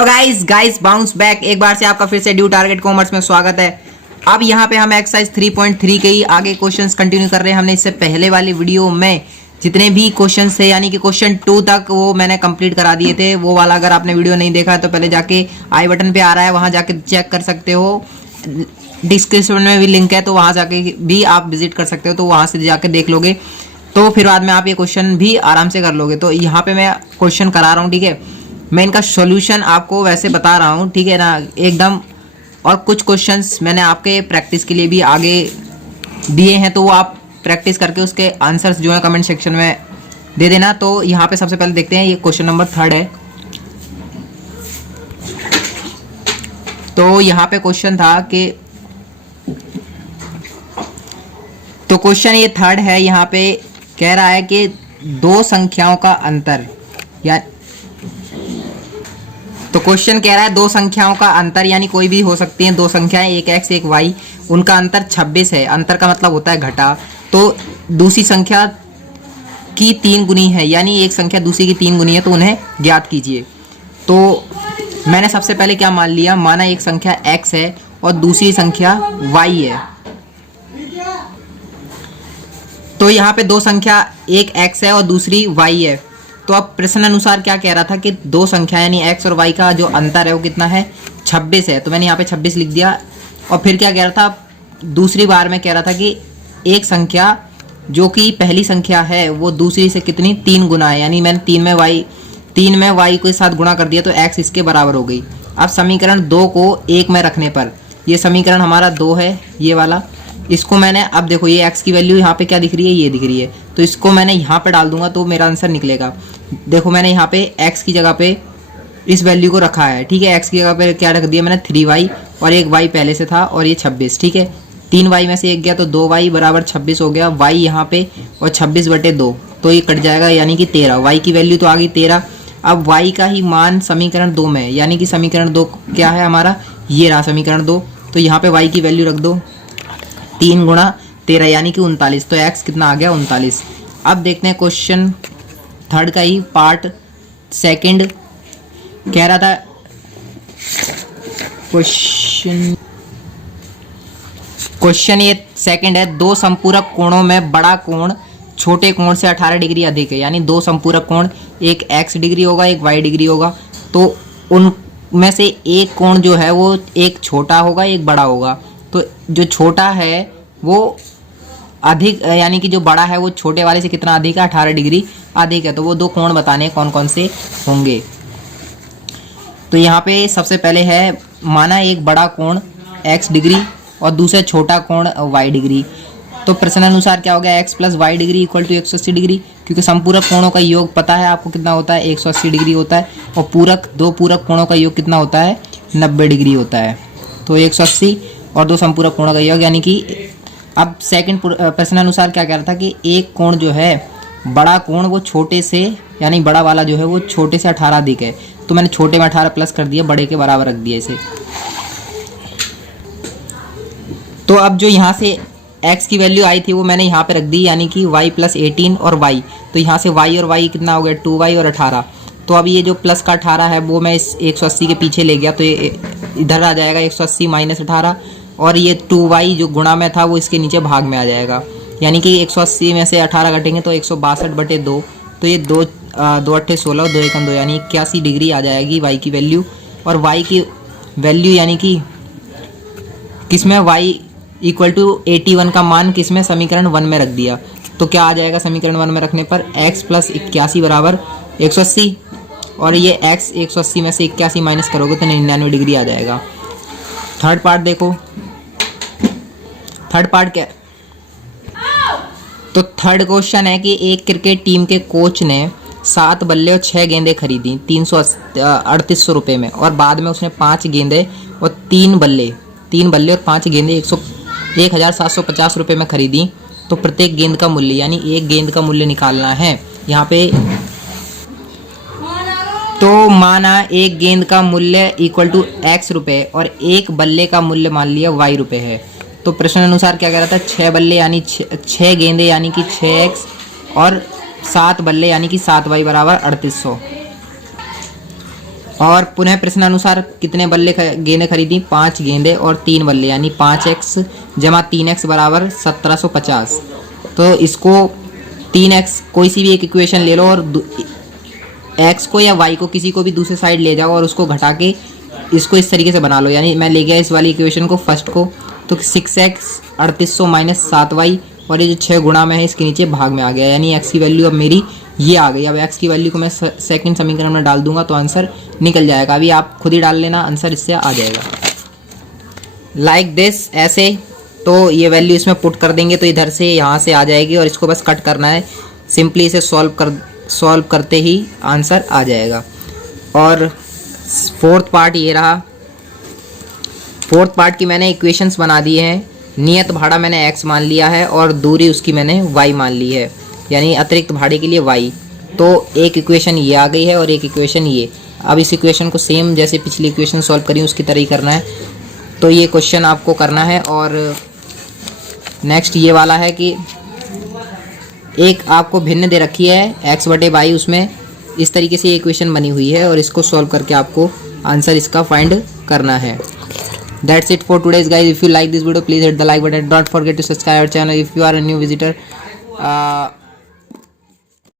तो guys bounce back एक बार से आपका फिर से ड्यू टारगेट कॉमर्स में स्वागत है। अब यहाँ पे हम एक्सरसाइज 3.3 के ही आगे क्वेश्चंस कंटिन्यू कर रहे हैं। हमने इससे पहले वाली वीडियो में जितने भी क्वेश्चंस थे यानी कि क्वेश्चन 2 तक वो मैंने कंप्लीट करा दिए थे। वो वाला अगर आपने वीडियो नहीं देखा है तो पहले जाके आई बटन पे आ रहा है, वहाँ जाके चेक कर सकते हो। डिस्क्रिप्शन में भी लिंक है तो वहाँ जाके भी आप विजिट कर सकते हो, तो वहाँ से जाके देख लोगे तो फिर बाद में आप ये क्वेश्चन भी आराम से कर लोगे। तो यहाँ पे मैं क्वेश्चन करा रहा हूँ, ठीक है। मैं इनका सॉल्यूशन आपको वैसे बता रहा हूँ, ठीक है ना, एकदम। और कुछ क्वेश्चंस मैंने आपके प्रैक्टिस के लिए भी आगे दिए हैं, तो वो आप प्रैक्टिस करके उसके आंसर्स जो है कमेंट सेक्शन में दे देना। तो यहाँ पे सबसे पहले देखते हैं, ये क्वेश्चन नंबर 3 है। तो यहाँ पे क्वेश्चन था कि तो क्वेश्चन ये 3 है। यहाँ पे कह रहा है कि दो संख्याओं का अंतर या तो क्वेश्चन कह रहा है दो संख्याओं का अंतर, यानी कोई भी हो सकती हैं दो संख्याएं, एक x एक y, उनका अंतर 26 है। अंतर का मतलब होता है घटा। तो दूसरी संख्या की 3 गुनी है, यानी एक संख्या दूसरी की 3 गुनी है, तो उन्हें ज्ञात कीजिए। तो मैंने सबसे पहले क्या मान लिया, माना एक संख्या x है और दूसरी संख्या y है। तो यहाँ पे दो संख्या, एक x है और दूसरी y है। तो अब प्रश्न अनुसार क्या कह रहा था कि दो संख्या यानी x और y का जो अंतर है वो कितना है, 26 है। तो मैंने यहाँ पे 26 लिख दिया। और फिर क्या कह रहा था, दूसरी बार में कह रहा था कि एक संख्या जो कि पहली संख्या है वो दूसरी से कितनी 3 गुना है, यानी मैंने 3 में y के साथ गुणा कर दिया तो x इसके बराबर हो गई। अब समीकरण 2 को 1 में रखने पर, ये समीकरण हमारा 2 है, ये वाला, इसको मैंने, अब देखो ये x की वैल्यू यहाँ पे क्या दिख रही है, ये दिख रही है, तो इसको मैंने यहाँ पे डाल दूंगा तो मेरा आंसर निकलेगा। देखो मैंने यहाँ पे x की जगह पे इस वैल्यू को रखा है, ठीक है। x की जगह पे क्या रख दिया मैंने, 3y, और एक y पहले से था और ये 26, ठीक है। 3y में से एक गया तो 2y बराबर 26 हो गया, y यहाँ पे और 26/2, तो ये कट जाएगा यानी कि 13। y की वैल्यू तो आ गई 13। अब y का ही मान समीकरण 2 में, यानी कि समीकरण 2 क्या है हमारा, ये रहा समीकरण 2। तो यहाँ पे y की वैल्यू रख दो, 3 गुणा 13 यानी कि 39। तो x कितना आ गया, 39। अब देखते हैं क्वेश्चन 3 का ही पार्ट 2। कह रहा था क्वेश्चन ये 2 है, दो संपूरक कोणों में बड़ा कोण छोटे कोण से 18 डिग्री अधिक है। यानी दो संपूरक कोण, एक x डिग्री होगा एक y डिग्री होगा, तो उनमें से एक कोण जो है वो एक छोटा होगा एक बड़ा होगा। तो जो छोटा है वो अधिक, यानी कि जो बड़ा है वो छोटे वाले से कितना अधिक है, 18 डिग्री अधिक है। तो वो दो कोण बताने हैं कौन कौन से होंगे। तो यहाँ पे सबसे पहले है, माना एक बड़ा कोण x डिग्री और दूसरा छोटा कोण y डिग्री। तो प्रश्न अनुसार क्या हो गया, x + y डिग्री = 180 डिग्री, क्योंकि संपूरक कोणों का योग पता है आपको कितना होता है, 180 डिग्री होता है। और दो पूरक कोणों का योग कितना होता है, 90 डिग्री होता है। तो 180 और दो संपूरक कोणों का योग, यानी कि अब सेकंड प्रश्न अनुसार क्या कह रहा था कि एक कोण जो है बड़ा कोण वो छोटे से, यानी बड़ा वाला जो है वो छोटे से 18 अधिक है। तो मैंने छोटे में 18 प्लस कर दिया, बड़े के बराबर रख दिया इसे। तो अब जो यहाँ से x की वैल्यू आई थी वो मैंने यहाँ पे रख दी, यानी कि y + 18 और y। तो यहाँ से y और y कितना हो गया, 2y और 18। तो अब ये जो प्लस का 18 है वो मैं इस 180 के पीछे ले गया, तो ये इधर आ जाएगा 180 - 18, और ये 2y जो गुणा में था वो इसके नीचे भाग में आ जाएगा। यानी कि 180 में से 18 घटेंगे तो 162/2, तो ये 2 8 16 2 1 2, यानी 81 डिग्री आ जाएगी y की वैल्यू। और y की वैल्यू यानी कि किसमें, y = 81 का मान किसमें, समीकरण 1 में रख दिया। तो क्या आ जाएगा समीकरण 1 में रखने पर, x + 81 = 180, और ये x 180 में से 81 माइनस करोगे तो 99 डिग्री आ जाएगा। थर्ड पार्ट देखो, थर्ड पार्ट क्या, तो थर्ड क्वेश्चन है कि एक क्रिकेट टीम के कोच ने 7 बल्ले और 6 गेंदें खरीदी 3800 रुपये में, और बाद में उसने 5 गेंदें और 3 बल्ले और 5 गेंदें 1750 रुपये में खरीदी। तो प्रत्येक गेंद का मूल्य, यानी एक गेंद का मूल्य निकालना है यहाँ पे। तो माना एक गेंद का मूल्य = x रुपये और एक बल्ले का मूल्य मान लिया y रुपये है। तो प्रश्न अनुसार क्या कह रहा था, 6 बल्ले यानी 6 गेंदे यानी कि 6x, और 7 बल्ले यानी कि 7y = 3800। और पुनः प्रश्नानुसार कितने बल्ले गेंदें खरीदी? 5 गेंदें और 3 बल्ले, यानी 5x जमा 3x बराबर 1750। तो इसको 3x कोई सी भी एक इक्वेशन ले लो और x को या y को किसी को भी दूसरे साइड ले जाओ और उसको घटा के इसको इस तरीके से बना लो। यानी मैं ले गया इस वाली इक्वेशन को फर्स्ट को, तो 6x 3800 माइनस 7y, और ये जो 6 गुणा में है इसके नीचे भाग में आ गया, यानी x की वैल्यू अब मेरी ये आ गई। अब x की वैल्यू को मैं सेकंड समीकरण में डाल दूंगा तो आंसर निकल जाएगा। अभी आप खुद ही डाल लेना, आंसर इससे आ जाएगा। लाइक दिस, ऐसे तो ये वैल्यू इसमें पुट कर देंगे तो इधर से यहाँ से आ जाएगी और इसको बस कट करना है। सिंपली इसे सॉल्व करते ही आंसर आ जाएगा। और फोर्थ पार्ट ये रहा। फोर्थ पार्ट की मैंने इक्वेशंस बना दिए हैं। नियत भाड़ा मैंने x मान लिया है और दूरी उसकी मैंने y मान ली है, यानी अतिरिक्त भाड़े के लिए y। तो एक इक्वेशन ये आ गई है और एक इक्वेशन ये। अब इस इक्वेशन को सेम जैसे पिछली इक्वेशन सॉल्व करी उसकी तरह ही करना है। तो ये क्वेश्चन आपको करना है। और नेक्स्ट ये वाला है कि एक आपको भिन्न दे रखी है x बटे y, उसमें इस तरीके से ये इक्वेशन बनी हुई है और इसको सॉल्व करके आपको आंसर इसका फाइंड करना है। That's it for today's guys. If you like this video, please hit the like button. Don't forget to subscribe our channel if you are a new visitor.